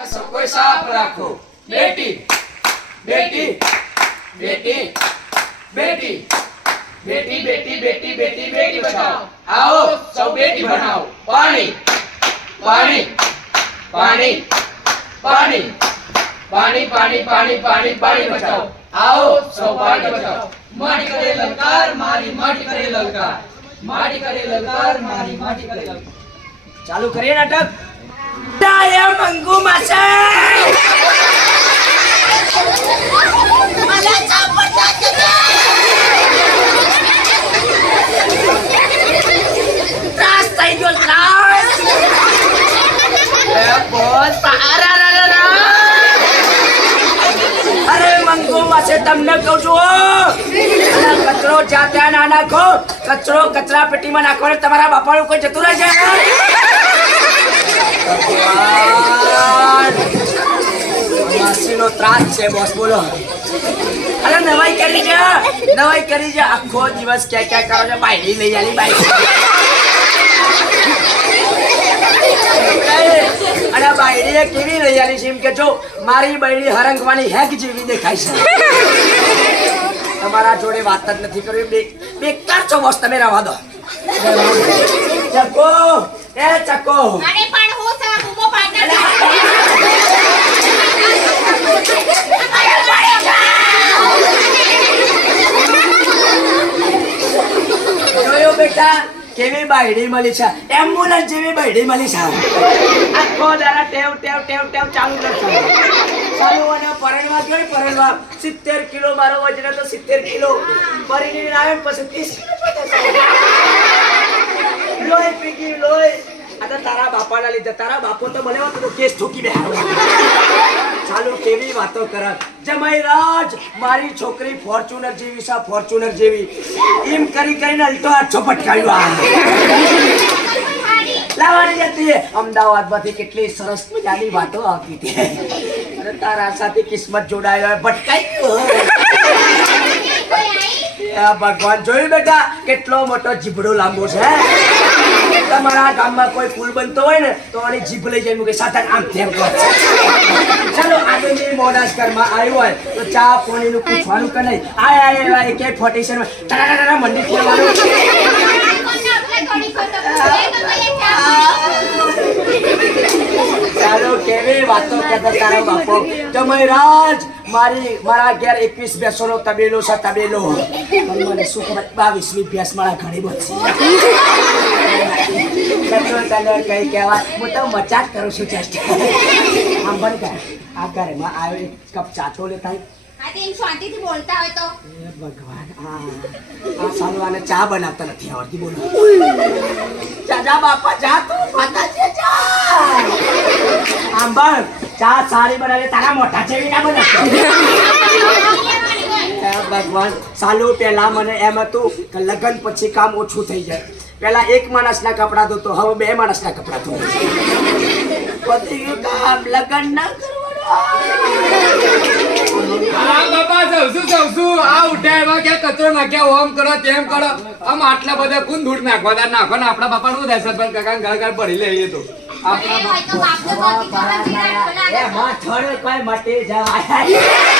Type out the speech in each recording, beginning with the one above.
કોઈ સાફ રાખો બેટી બેટી બેટી બેટી બેટી બેટી બેટી બેટી બેટી બચાવો આવો સૌ બેટી બનાવો પાણી પાણી પાણી પાણી પાણી પાણી પાણી પાણી પાણી બચાવો આવો સૌ પાણી બચાવો માટી કરે લલકાર મારી માટી કરે લલકાર માટી કરે લલકાર મારી માટી કરે લલકાર ચાલુ કરીએ નાટક Saya menggú masai. Malah campur saja deh. Teras saya jual teras. Ya bos, tak arah arah arah. Arah menggú masai તમને કહું છું કચરો જ્યાં ત્યાં ના નાખો કચરો કચરા પેટીમાં નાખવાનો તમારા બાપાનું કોઈ જતું રહેશે માસીનો ત્રાસ છે બોસ બોલો. અરે નવાઈ કરી જા નવાઈ કરી જા. આખો દિવસ ક્યાં ક્યાં કરો છો? બાયડી લઈ આલી બાઈક અને બાયડીએ કેવી લઈ આલી છે? એમ કે જો મારી બાયડી હરંગવાની હેક જેવી દેખાય છે. તમારા જોડે વાત જ નથી કરવી. બે બેકાર છો બોસ તમે રવા દો. ચકો એ ચકો અને પણ હું સા બૂમો પાડતા જોયો બેટા કેવી બાયડી મળી છે? એમ્બ્યુલન્સ જેવી બાયડી મળી છે? આખો દાડા ટેવ ટેવ ટેવ ટેવ ચાલુ કરશે ચાલુ અને પરણવા ગયો પરણવા સિત્તેર કિલો મારો વજન હતો સિત્તેર કિલો. પરિણીને આવે પછી ત્રીસ કિલો લોહી પીગી લોહી. આ તારા બાપાના લીધે. તારા બાપો તો મને હોત કેસ ઠોકી બે ચાલુ કેવી વાતો કર જમાઈ રાજ મારી છોકરી ફોર્ચ્યુનર જેવી સા ફોર્ચ્યુનર જેવી. એમ કરી કરીને અલ્ટો આઠસો પટકાયું આ. લાવવાની હતી અમદાવાદમાંથી કેટલી સરસ મજાની વાતો આવતી હતી. અને તારા સાથે કિસ્મત જોડાયો ભટકાઈ ગયો ભગવાન જોયું બેટા કેટલો મોટો જીભડો લાંબો છે તમારા ગામમાં કોઈ પુલ બનતો હોય ને, તો આની જીભ લઈ જઈને મૂકે સાત આમ તેમ કરો. ચાલો આગળની મોડાસ ઘરમાં આવ્યો હોય, તો ચા પાણીનું પૂછવાનું કે નહીં? આય આય લાઈ કે ફોર્ટી સેવન ટાટા મંડી ખોલવાનું. ચાલો, કેવી વાતો કરતા તારા બાપો? તમે રાજ મારી, મારા ઘેર એકવીસ ભેંસોનો તબેલો છે, તબેલો. મને શું ખબર, બાવીસમી ભેંસ મારા ઘણી કચરો તને કઈ કહેવાય. હું તો મજાક કરું છું જસ્ટ આમ પણ કર. આ ઘરમાં આવ્યો એક કપ ચાચો લેતા. શાંતિથી બોલતા હોય તો. ભગવાન આ આ ચા બનાવતા નથી આવડતી બોલો. જા બાપા જા તું માતાજી આમ ચા સારી બનાવે તારા મોઢા જેવી ના ભગવાન સાલું પહેલા મને એમ હતું કે લગ્ન પછી કામ ઓછું થઈ જાય. પહેલા એક માણસના કપડા ધોતો હવે બે માણસના કપડા ધોતો પતિ ગયું કામ લગન ના આ બાપા જવશું જવશું આ ઉઠાડવા કે કચરો નાખ્યા ઓમ કરો તેમ કરો આમ આટલા બધા કોણ ધૂળ નાખવા તાર નાખો ને આપણા બાપા નું દહેશત પર કાકા ગળ ગળ ભરી લઈએ તો આપણા હોય તો બાપને મોતી કરવા ચીરાડ એ બોલાવે. માં થોડે કોઈ મટી જાય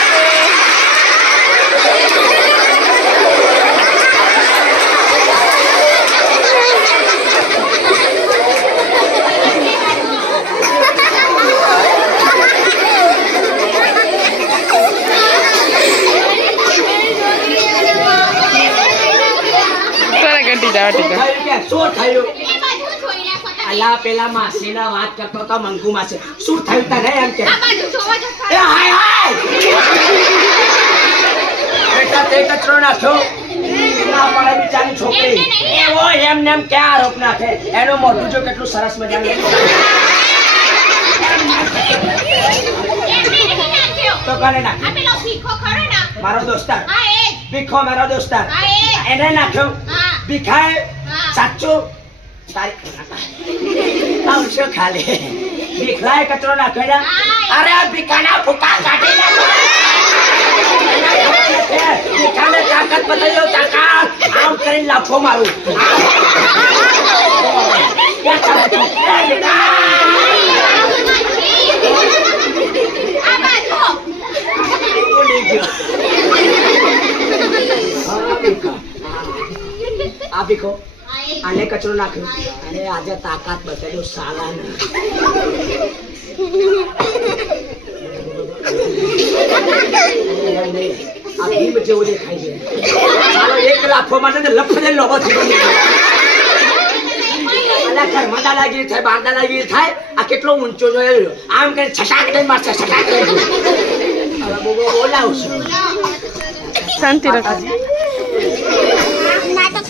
તારા ઘંટી જાવ શું થયું. અલા પેલા માસીના વાત કરતો તો મંગુ માસી. શું થયું તને એમ કે? એ હાય હાય! બેટા તે કચરો નાખ્યો? છોકરી. એવો એમ ક્યાં આરોપ નાખે? એનો મોઢું જો કેટલું સરસ મજાનું. તો કોને નાખ્યો? આ પેલો ભીખો ખરો ને મારો દોસ્તાર. હા એ ભીખો મારો દોસ્તાર. હા એ એને નાખ્યો? ભીખાય? સાચું? આવશો ખાલી. ભીખલાય કચરો નાખ્યો અરે ભીખાના ફૂકા કાઢી ભીખાને તાકાત બતાવી તાકાત. આમ કરીને લાફો મારું. Thank you. તું? ભીખો. આને કચરો નાખ્યો. અને આજે તાકાત બતાવ્યો સાલા આ ભીમ જેવો દેખાય છે. સાલો એક લાફો માટે લફડે લોબો થઈ ગયો. ઘરમાં થાય બાર દાદાગીરી થાય આ કેટલો ઊંચો જોયેલો આમ કે છટાક દઈ મારશે છટાક દઈ બહુ શાંતિ રાખો. નાટક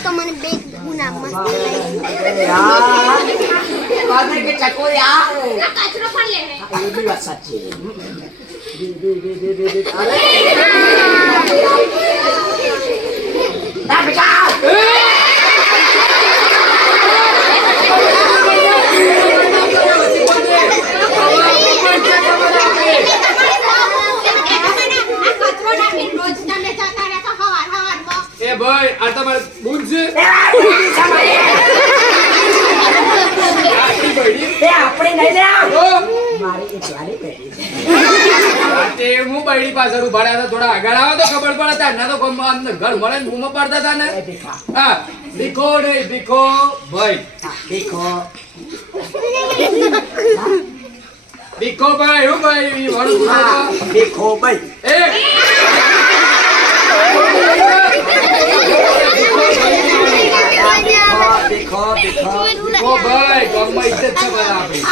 તો મને બે ગુના મસ્ત બાદરે કે ચકોરી આ કચરો પણ લે હે એ બી વાત સાચી બી, બી, બી, બી, બી, બી. અરે! ના, બેટા! આ કચરો નાખીને રોજ તમે જતા રહેતા હવાર હવારમાં. એ ભાઈ આ તમારે બુન છે એ આ બીજી સામાન. આટલી બળી. એ આપણે નહીં લે આવ. ઓ, મારી એક વાલી પેટી છે. આ તે હું બળી પાછળ ઊભા રહ્યા હતા. થોડા આગળ આવો તો ખબર પડે તાર ના તો ગમ- ઘર મળે ને બૂમો પાડતા હતા ને હા ભીખો નહીં ભીખો ભાઈ ભીખો. ભીખો ભાઈ હું ભાઈ વાળું ભીખો ભાઈ. તો. એ ભીખો, ભીખો, ભીખો. ભીખો ભાઈ ગામમાં ઇજ્જત છે બધા આપણી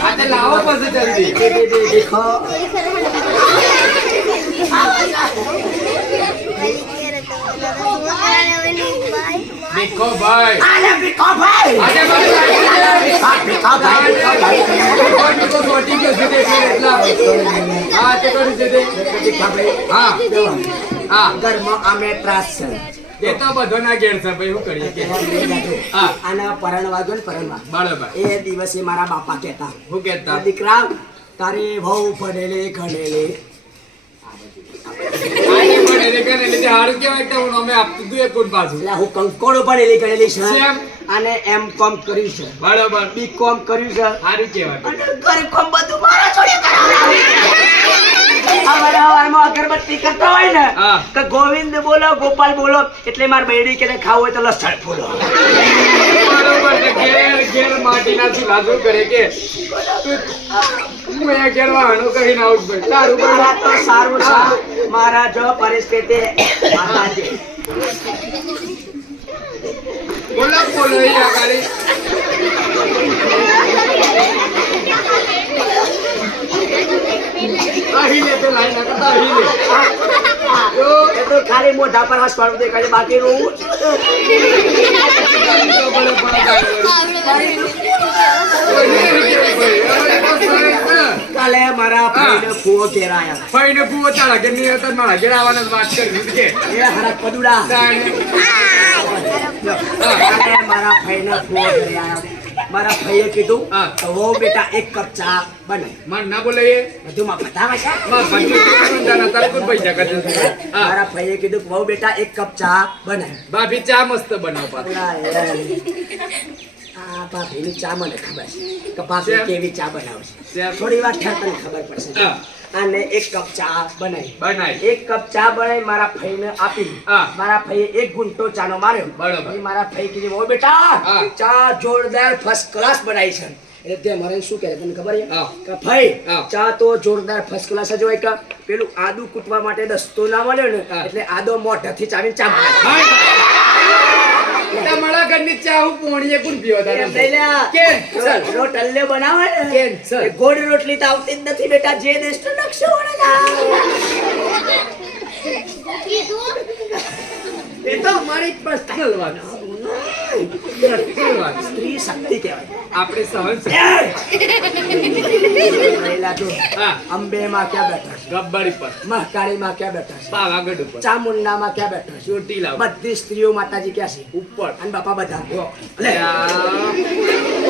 આ તે લાવો પછી જલ્દી ભીખો. ભાઈ હા. હા. હા હા ઘરમાં ત્રાસ એ તો બધો ના ઘેર છે ભાઈ શું કરીએ હા આના પરણવા ગયો ને પરણવા બરાબર એ દિવસે મારા બાપા કહેતા શું કહેતા દીકરા તારી વહુ ભણેલી ગણેલી આજે પણ એટલે હારું કહેવાય કે હું અમે આપતું હતું એક ગુણ પાછું. એટલે હું કંકોડો ભણેલી ગણેલી છે અને એમ કોમ કર્યું છે. બરાબર. બી કોમ કર્યું છે. હારું કહેવાય. અને ઘર કોમ બધું મારા જોડે કરાવડાવ્યું. અગરબત્તી કરતા હોય ને. કે ગોવિંદ બોલો ગોપાલ બોલો એટલે માર બેડી કે ખાવું હોય તો લસણ ફૂલો. બરોબર ઘેર ઘેર માટીના કરે કે હું અહીંયા ઘેર વાહનો કરીને આવું ભાઈ તારું મારા તો સારું છે. મારા જો પરિસ્થિતિ માતાજી. બોલો બોલો એ આગળ. અહીં લે તે ના કરતા અહીં એ તો ખાલી મોઢા પર હાથ પાડવું દેખાય બાકી રોવું બળે બળે. કાલે મારા ભાઈને ફુવો ઘેર આયા. ભાઈને પૂવો તારા ઘેર હતા મારા ઘેર આવવાના વાત કરી કે એ હરક પદુડા. કાલે મારા ભાઈને ફુવો ઘેર આયા. મારા ભાઈએ કીધું તો બેટા એક કપ ચા બને. માર ના બોલે એ? બધુંમાં બતાવે છે? માં ભાઈ જાના તારે કોઈ પૈસા કાઢે મારા ભાઈએ કીધું વહુ બેટા એક કપ ચા બને. ભાભી ચા મસ્ત બનાવ પાછું. અલા, એ. આ ભાભીની ચા મને ખબર છે. કે ભાભી કેવી ચા બનાવે થોડી વાર ઠેર તને ખબર પડશે. અને એક કપ ચા બનાવી. બનાવી. એક કપ ચા બનાવી મારા ભાઈને આપી. મારા ભાઈએ એક ગુંટો ચાનો માર્યો. બરાબર. મારા ભાઈ કીધું ઓ બેટા ચા જોરદાર ફર્સ્ટ ક્લાસ બનાવી છે. એટલે તે મારે શું કહે તને ખબર છે? કે ભાઈ ચા તો જોરદાર ફર્સ્ટ ક્લાસ જ હોય કે પેલું આદુ કૂટવા માટે દસ્તો ના મળ્યો ને એટલે આદો મોઢાથી ચાવીને ચા. તમારા ઘરની ચા હું પોણીએ કોણ પીવો ટલ્લે બનાવે ને. ગોળ રોટલી તો આવતી જ નથી બેટા જે નકશો વળગા. એ તો અમારી personal વાત. Personal વાત. સ્ત્રી શક્તિ કહેવાય આપણે સહન છે. રહેલા જો. ક્યાં બેઠા છે? ગબ્બરી પર. મહાકાળીમાં ક્યાં બેઠા છે? પાવાગઢ ઉપર. ચામુંડામાં ક્યાં બેઠા છે? ચોટી બધી સ્ત્રીઓ માતાજી ક્યાં છે? ઉપર. અને બાપા બધા. જો.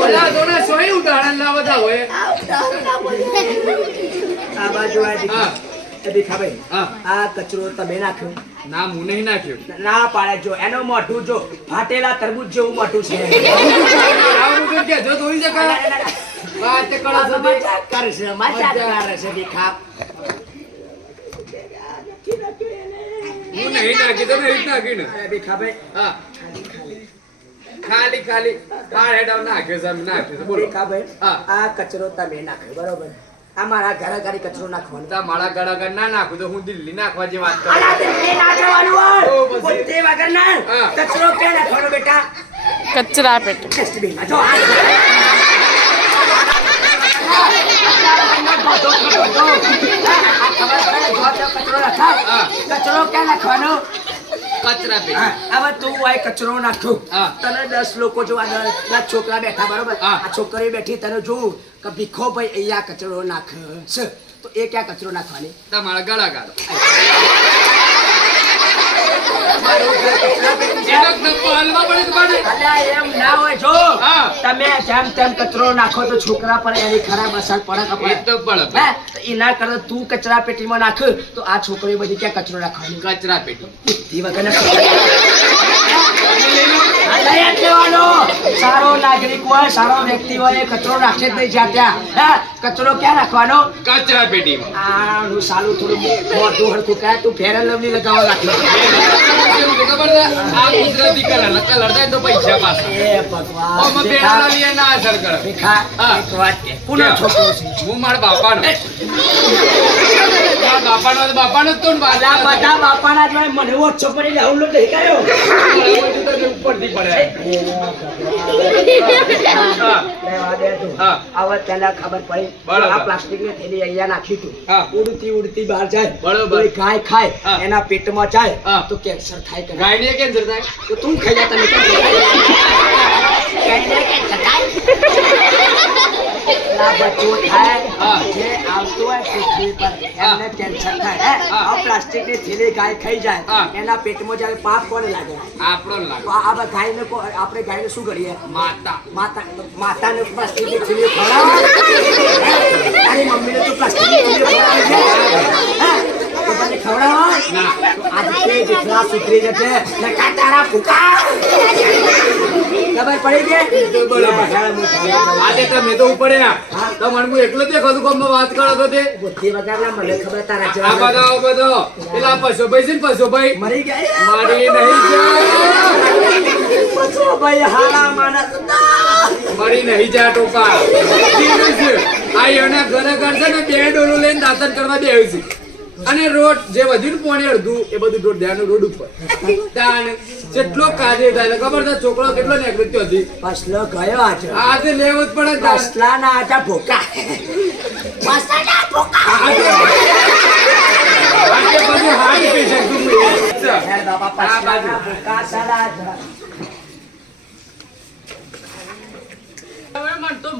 ઓલા દોના સોય ઉદાહરણ લાવતા હોય. આ બાજુ આ દીકરા. દીખાભાઈ આ કચરો તમે નાખ્યો? ના હું નહીં નાખ્યો. ના પાડે. જો એનો મોઢું જો ફાટેલા તરબૂચ જેવું મોઢું છે. કે જો ધોઈ વાત કરો છો કરશે મજાક કરશે દીખા હું નહીં નાખી તો નહીં જ નાખી ને અરે દીખાભાઈ હા. ખાલી ખાલી. બાર હેડ નાખ્યો છે નાખ્યો બોલો. આ કચરો તમે નાખ્યો બરોબર. આ મારા ઘરે ઘરે કચરો નાખવાનો. તા મારા ગળ ના નાખું તો હું દિલ્હી નાખવા જે વાત કરું. અલા, દિલ્હી? પોતે વગર ના. કચરો ક્યાં નાખવાનો બેટા? કચરા પેટ. ડસ્ટબિનમાં. જો આ. આ ખબર પડે ને, જો ત્યાં કચરો. ક્યાં નાખવાનો કચરા પેટી હવે તું આ કચરો નાખ્યો તને દસ લોકો જો દસ છોકરા બેઠા બરોબર? આ છોકરી બેઠી તને જોઉં કે ભીખો ભાઈ અહીંયા કચરો નાખશે તો એ ક્યાં કચરો નાખવાની? તમારા ગળા ગાળો. તમે જેમ તેમ કચરો નાખો તો છોકરા પર એની ખરાબ અસર પડે એના કરતા તું કચરા પેટીમાં નાખ. તો આ છોકરી બધી ક્યાં કચરો નાખવાની? કચરા પેટી. બુદ્ધિ વગરના લઈ લેવાનો. સારો નાગરિક હોય સારો વ્યક્તિ હોય કચરો રાખે જ નહીં જ્યાં ત્યાં. હા? કચરો ક્યાં રાખવાનો કચરા પેટીમાં. આનું સાલું થોડું હરખું કરે તું ફેર લવલી લગાવવા રાખી ખબર છે આ કુદરતી કલર કલર થાય તો પૈસા પાછા. એ ભગવાન. ઓમાં દેખા, પેલા ના અસર કરે. દેખા, એક વાત કે પુનઃ છોકરો છે. હું મારા બાપાનો. બાપાનો બાપાનો તો બધા બાપાના જ મને ઓછો પડી હુલ્લો નહીં કર્યો. ઉપરથી પડે હા. લેવા દે તું. હા. હવે તને ખબર પડી બરાબર. આ પ્લાસ્ટિકની થેલી અહીંયા નાખી તું હા. ઉડતી ઉડતી બહાર જાય બરાબર. કોઈ ગાય એના પેટમાં જાય તો કેન્સર થાય ગાયને કેન્સર થાય તો તું ખાઈ જા તને ગાયને કેન્સર થાય? પેલા થાય જે આવતું હોય પૃથ્વી પર એમને કેન્સર થાય હે? હા. આ પ્લાસ્ટિકની થેલી ગાય ખાઈ જાય એના પેટમાં જાય પાપ કોને લાગે આપણો લાગે આ બધા ગાયને આપણે ગાયને શું કરીએ? માતા. માતા માતાને પ્લાસ્ટિકની થેલી ખવડાવો. તારી મમ્મીને તું પ્લાસ્ટિકની થેલી ખવડાવે છે. તો ખવડાવો આજે જેટલા સુધરી જશે નકા તારા ભૂકા ખબર પડી ગઈ આજે તમે તો ઉપડે ના. તો મને હું એકલો વાત કરો તો તે. બુદ્ધિ વગરના મને ખબર તારા આ જેવા બધો. આ બધો પેલા પશુભાઈ છે ને પશુભાઈ? મરી ગયા. મારી નહીં પછો ભાઈ હારા આ એના ઘરે છે ને બે ડોલું લઈને દાતન કરવા બેહ્યું છે. અને રોડ જે વધ્યું પોણે અડધું એ બધું રોડ ધ્યાન રોડ ઉપર. જેટલો કાજે થાય ખબર છે છોકરો કેટલો નેકૃત્ય હતી બસલો ગયો આજે. આજે લેવો જ પડે તાન. બસલાના આજા ભૂકા. બસલાના ભૂકા. આજે આજે બધું હારી પેશન્ટ તું. બાપા ભૂકા સાલા મેટ્રો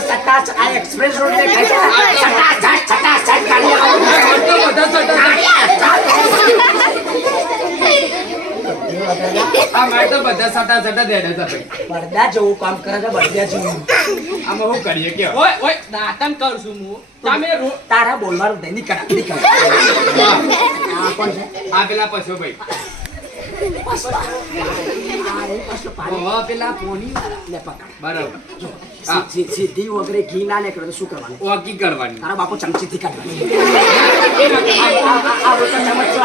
સટાસ આ એક્સપ્રેસ રોડ દેખાય છે સટાસ બધા સટા સટા હેડે છે ભાઈ. જેવું કામ કરે છે બળદા જેવું આમાં શું કરીએ કયો ઓય કરું હું તમે તારા બોલવાનું નહીં નીકળ નીકળ આ છે આ પેલા પાણી ઓહો, પેલા પોની લે પકડ બરાબર સીધી વગરે ઘી ના નીકળે તો શું કરવાનું ઓકી કરવાની તારા બાપુ કાઢવાનું ચમચો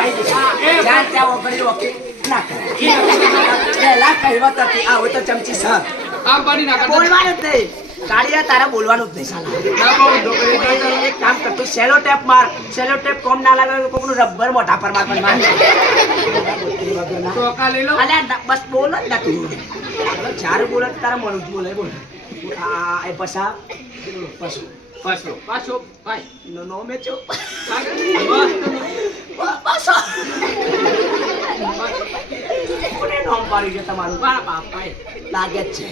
વગરે ઓકે ના કરે પહેલા સર આમ પાડી નાખો નહીં. કાળિયા તારા બોલવાનું જ નહીં સાલા. ના. એક કામ કર તું સેલો ટેપ માર. સેલો ટેપ કોમ ના લાગે તો કોકનું રબર મોઢા પર માર માર ટોકા લઈ લો. અલ્યા બસ બોલો ને ના તું. જ્યારે બોલે તારા મન બોલે બોલ. આ એ પસા. ભાઈ. નો નો કોને નામ છે તમારું? મારા બાપાએ લાગે છે.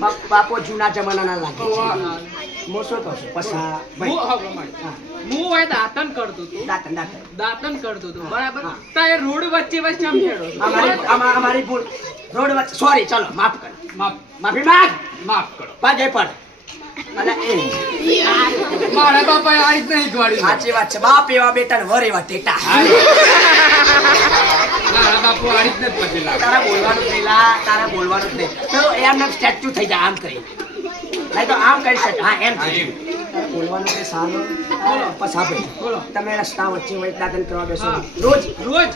બાપ- જૂના જમાનાના લાગે છે. મોસો તો કહું છું. પછા હું ભાઈ. હા, હું. હવે દાંતણ કરતો હતો. દાતન દાતન દાંતન કરતો હતો. બરાબર? હા. રોડ વચ્ચે વચ્ચે આમ ખેડો છો. અમારી અમારી ભૂલ. રોડ વચ્ચે સોરી ચલો માફ કર. માફ. માફી માંગ. માફ કરો. પગે પડ મારા બાપા આ જ નહીં સાચી વાત છે. બાપ એવા બેટા વર એવા ટેટા. મારા બાપુ જ નથી પછી લાગે. તારા બોલવાનું જ નહીં લા તારા બોલવાનું જ નહીં તો એમને સ્ટેચ્યુ થઈ જાય આમ કરી. નહીં તો આમ કરી શકે. હા એમ થઈ બોલવાનું છે સારું? બસ આપણે બોલો. તમે રસ્તા વચ્ચે વચ્ચે દાંતન કરવા બેસો. રોજ? રોજ?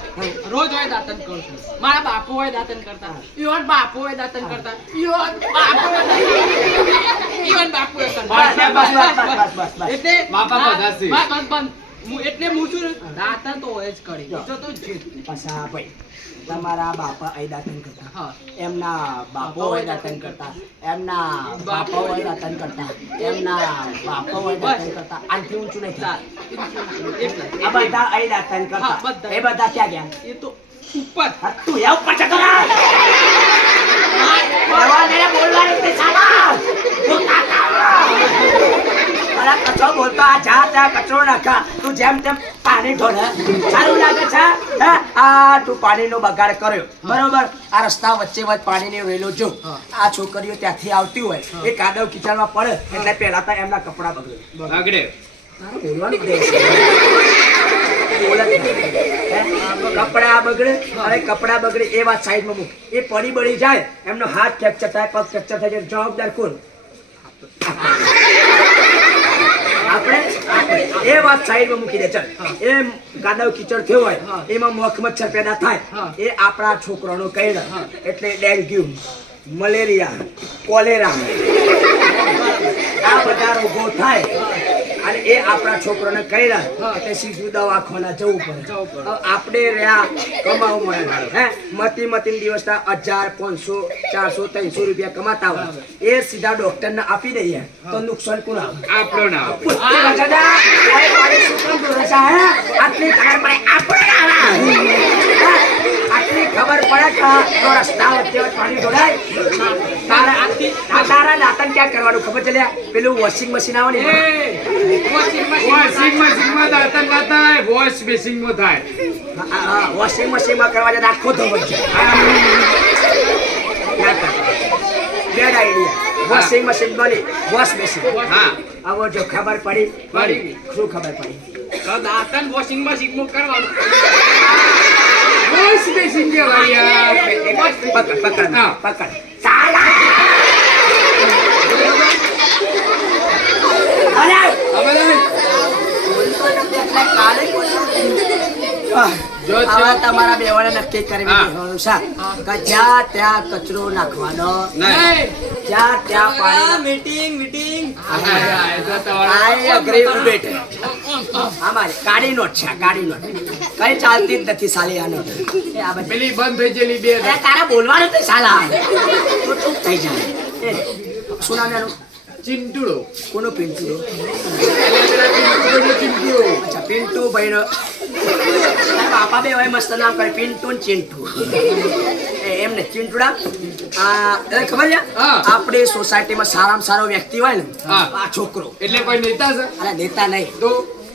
રોજ હોય દાંતન કરું છું મારા બાપુ હોય દાંતન કરતા. ઈવન બાપુ હોય દાંતન કરતા. ઈવન બાપુ. ઈવન બસ, બસ, બસ, બસ. એટલે બાપા બધા છે. બસ, બસ, બસ. હું એટલે હું. છું દાંતન તો હોય જ કરી. જો. તો જીત. છે. ભાઈ. તમારા બાપા અહીં દાંતન કરતા એમના બાપો હોય દાંતન કરતા. એમના બાપો હોય દાંતન કરતા. એમના બાપો હોય દાંતન કરતા. આથી ઊંચું નહીં થાય. આ બધા અહીં દાંતન કરતા. એ બધા ક્યાં ગયા? એ તો ઉપર. તું એ ઉપર ચકરા બોલવાનું બોલવાનું જ નહીં, સાલા. બોલતા કાઢો. અલા, કચરો બોલતો આ જા ત્યાં કચરો નાખા. તું જેમ તેમ પાણી ઢોળ સારું લાગે છે? આ તું પાણીનો બગાડ કર્યો. બરોબર? આ રસ્તા વચ્ચે વચ્ચે પાણીની રેલો જો. આ છોકરીઓ ત્યાંથી આવતી હોય. એ કાદવ કિચડમાં પડે એટલે પહેલા તો એમના કપડા બગડે. બગડે જ જ? કપડા બગડે અરે કપડા બગડે એ વાત સાઈડમાં મૂક. એ પડી બળી જાય એમનો હાથ ફ્રેક્ચર થાય પગ ફ્રેક્ચર થાય જવાબદાર કોણ? આપણે. એ વાત સાઈડમાં મૂકી દે ચાલ. એ ગાદવ કીચડ થયો હોય એમાં મોખ મચ્છર પેદા થાય એ આપણા છોકરાનો કહેડા એટલે ડેન્ગ્યુ મલેરિયા કોલેરા. આ બધા રોગો થાય. અને એ આપણા છોકરાને કહેલા એટલે સીધું દવાખાના જવું પડે. આપણે રહ્યા કમાવું મળે હે? મતી મતી દિવસના હજાર પાંચસો ચારસો ત્રણસો રૂપિયા કમાતા હોય. એ સીધા ડોક્ટરને આપી દઈએ તો નુકસાન કોણ આપણો ના? આટલી ખબર પડે આપણે આટલી ખબર પડે કે તો રસ્તા વચ્ચે પાણી ઢોળાય. તારા તારા દાંતન ક્યાં કરવાનું ખબર ચલ્યા પેલું વોશિંગ મશીન આવે ને એ, મશીનમાં વોશિંગ દાંતણ ના થાય વોશ બેસિંગમાં થાય વોશિંગ મશીન વોશિંગ મશીનમાં કરવા જાય તો આખો ધોવાઈ જાય. બેડ આઈડિયા વોશિંગ મશીન બની વોશ બેસિંગ હા આવો જો ખબર પડી પડી. શું ખબર પડી તો દાતન વોશિંગ મશીનમાં કરવાનું વોશ બેસિંગ કહેવાય. પકડ પકડ. પકડ સાલા અરે હવે નહીં. કાલે જો આવા તમારા બેવાને નક્કી કરી હા. કે જ્યાં ત્યાં કચરો નાખવાનો. જ્યાં ત્યાં પાણી મીટિંગ મીટિંગ આય તો અગ્રી બેઠે અમારી ગાડી નોટ છે ગાડી નોટ. કઈ ચાલતી જ નથી સાલી આ નોટ પેલી બંધ થઈ ગયેલી બે તારા બોલવાનું જ સાલા તું ચૂપ થઈ જાય એ, કોનું પિન્ટુ ચિંટુડો ચિંટુડો અચ્છા પિન્ટુ તારા બાપા બે હોય મસ્ત નામ કરે પિન્ટુ ને ચિન્ટુ એ એમને ચિંટુડા? તને ખબર છે? આપણે સોસાયટીમાં સારામાં સારો વ્યક્તિ હોય ને. આ છોકરો. એટલે કોઈ નેતા છે? અરે નેતા નહીં. તો?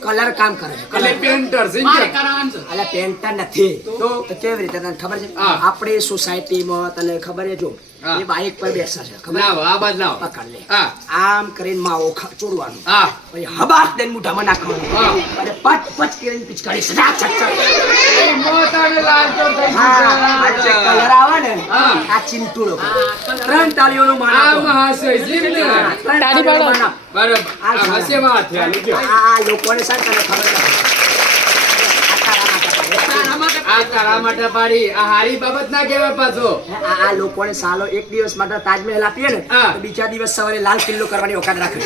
કલર કામ કરે છે કલર. પેન્ટર મારે સિંગર કરવાનું છે. અલા પેન્ટર નથી. તો? કેવી રીતે તને ખબર છે. આપણી સોસાયટીમાં તને ખબર છે જો. એ બાઇક પર બેસે છે ખબર? લાવો આ બાદ લાવો. પકડ લે. આમ કરીને માવો ચોરવાનું. હા. પછી હબાસ દઈને મોઢામાં નાખવાનું. અને પચ પચ કરીને પિચકારી સડા છક છક મોતાને લાલ ચોર થઈ ગયો કલર આવે ને આ ચિંટુડો ત્રણ તાળીઓનો માન આમ હાસે મહાશય છે ને. હા, ત્રણ તાળી પાડો. બરાબર. આ હાસે વાત ગયો. આ લોકોને છે તને ખબર નથી આ તારા માટે પાડે. તારા માટે આ તારા માટે પાડી આ હારી બાબત ના કહેવાય પાછો. આ લોકોને સાલો એક દિવસ માટે તાજમહેલ આપીએ ને તો બીજા દિવસ સવારે લાલ કિલ્લો કરવાની ઓકાત રાખે.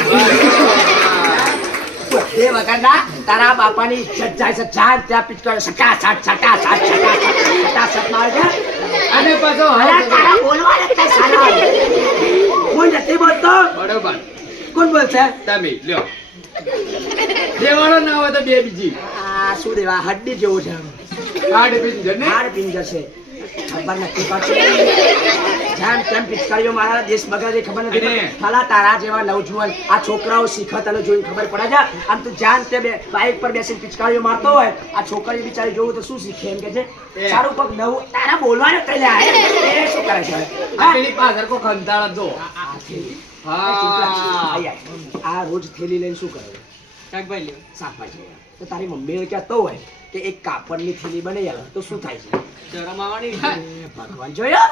છે એ વગરના તારા બાપાની ઇજ્જત જાય છે જાન ત્યાં પિચકારી સટા સટ સટા સટ સટા સટા સટ મારે છે. અને પાછો અરે તારા બોલવા નથી સાલા કોણ નથી બોલતો? બરોબર. કોણ બોલશે? તમે લ્યો. દેવાળો ના હોય તો બે બીજી. આ શું દેવા હડ્ડી જેવું છે. હાડ પિંજર ને હાડ પિંજર છે ખબર નથી પડતી જેમ તેમ પિચકારીઓ મારા દેશ બગાડે ખબર નથી અને- તારા જેવા નવજુવાન આ છોકરાઓ શીખત અને જોઈને ખબર પડે છે. આમ તો જાન તે બાઇક પર બેસીને પિચકારીઓ મારતો હોય આ છોકરી બિચારી જોવું તો શું શીખે એમ કે છે? સારું પગ નવું તારા બોલવાનું કઈ લે એ શું કરે છે આ હા? પેલી પાછળ ખંતાળ જો રોજ થેલી લઈને શું કરે? શાકભાજી શાકભાજી તો તારી મમ્મી કહેતો હોય? કે એક કાપડની થેલી બને યાર તો શું થાય છે? શરમ આવવાની? ભગવાન જોયો?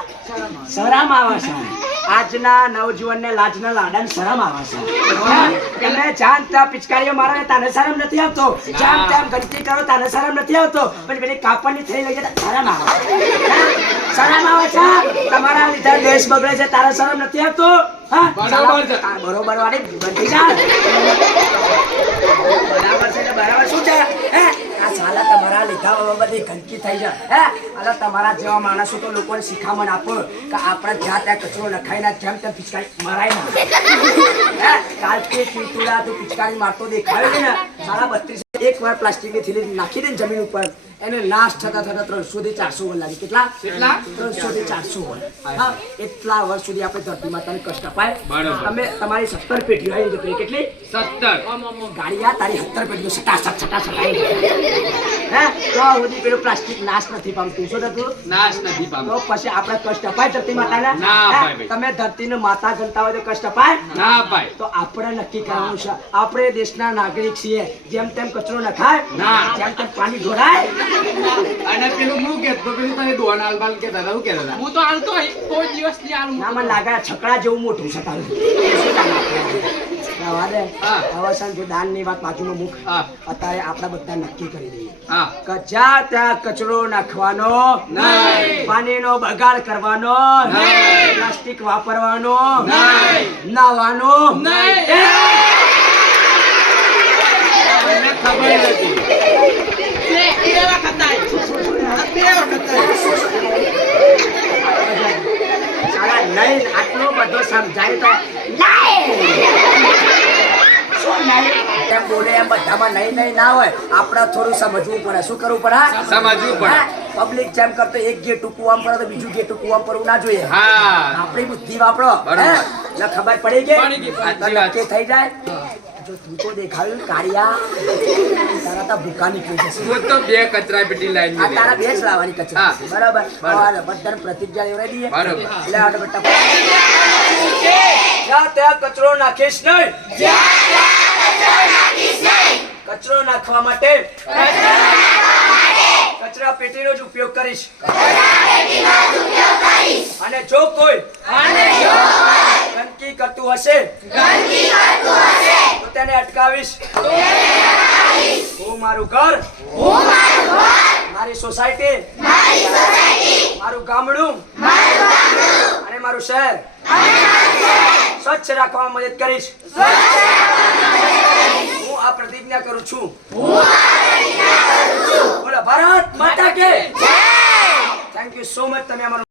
શરમ આવે છે. આજના નવજુવાનને લાજના લાડાને શરમ આવે છે. તમે જાન ત્યાં પિચકારીઓ મારો ને તને શરમ નથી આવતો. જાન ત્યાં ગંદકી કરો તને શરમ નથી આવતો. પણ પેલી કાપડની થઈ લઈ જાય શરમ આવે? શરમ આવે છે. તમારા લીધે દેશ બગડે છે તારે શરમ નથી આવતો. બરાબર વાળી બંધી જા. બરાબર છે બરાબર શું છે? હે? સાલા તમારા લીધા બધી ગંદકી થઈ જાય. હે? અલા તમારા જેવા માણસો તો લોકોને શિખામણ આપો. કે આપણે જ્યાં ત્યાં કચરો નખાઈને જેમ તેમ પિચકારી મરાય ના. કાલથી ચીતુડા તું પિચકારી મારતો દેખાયો ને? સાડા બત્રીસ એક વાર પ્લાસ્ટિકની થેલી નાખી દે જમીન ઉપર. એને લાસ્ટ થતા થતા ત્રણસો થી ચારસો વર્ષ લાગે. કેટલા? કેટલા? ત્રણસો થી ચારસો વર્ષ એટલા વર્ષ સુધી આપણે ધરતી માતાને કષ્ટ અપાય. તમે તમારી સત્તર પેઢીઓ આવી જતી કેટલી? સત્તર. ગાડિયા તારી સત્તર પેઢીઓ સટાસટ સટાસટ આવી હે? તો સુધી પેલું પ્લાસ્ટિક નાશ નથી પામતું. શું થતું? નાશ નથી પામતું. પછી આપણે કષ્ટ અપાય ધરતી માતાને? ને તમે ધરતીને માતા ગણતા હોય તો કષ્ટ અપાય? ના અપાય. તો આપણે નક્કી કરવાનું છે. આપણે દેશના નાગરિક છીએ. જેમ તેમ કચરો નખાય ના. જેમ તેમ પાણી ઢોળાય અને પેલું હું કેતો પેલું તને દોન આલબાલ કેતા હતા શું કેતા હતા હું તો હાલતો હોય કોઈ દિવસની હાલ ના મને લાગે છકડા જેવું મોટું છે તારું શું કામ આપે? રવા દે. હા. હવે છે ને જો દાનની વાત બાજુમાં મૂક અત્યારે આપણે બધા નક્કી કરી દઈએ કે જ્યાં ત્યાં કચરો નાખવાનો નહીં. પાણીનો બગાડ કરવાનો પ્લાસ્ટિક વાપરવાનો નાવાનો! ખબર નથી બે બે વખત થાય. બે વખત થાય. નહીં આટલો બધો સમજાય તો શું એમ બોલે એમ બધામાં નહીં નહીં ના હોય. આપણે થોડું સમજવું પડે. શું કરવું પડે? સમજવું પડે. પબ્લિક જેમ કરતો એક ગેટ આમ પડે તો બીજું ગેટ આમ પડવું ના જોઈએ. હા. આપણી બુદ્ધિ વાપરો. એટલે ખબર પડી ગઈ? નક્કી થઈ જાય. જો તું તો દેખાયું કાળિયા. તારા તો ભૂકા નીકળી જશે. હું તો બે કચરા પેટી લાઈન આ તારા બે જ લાવવાની કચરા. બરાબર. બરાબર. બધાને પ્રતિજ્ઞા લેવડાવી દઈએ. બરાબર. એટલે આટો બેટા ત્યાં કચરો નાખીશ નહીં. કચરો નાખવા માટે. કચરા પેટીનો જ ઉપયોગ કરીશ. અને જો કોઈ ગંદકી કરતું હશે. તો તેને અટકાવીશ. હું મારું ઘર. મારી સોસાયટી. મારું ગામડું. અને મારું શહેર. સ્વચ્છ રાખવામાં મદદ કરીશ. હું આ પ્રતિજ્ઞા કરું છું. બોલો ભારત માતા કે થેન્ક યુ સો મચ તમે અમારું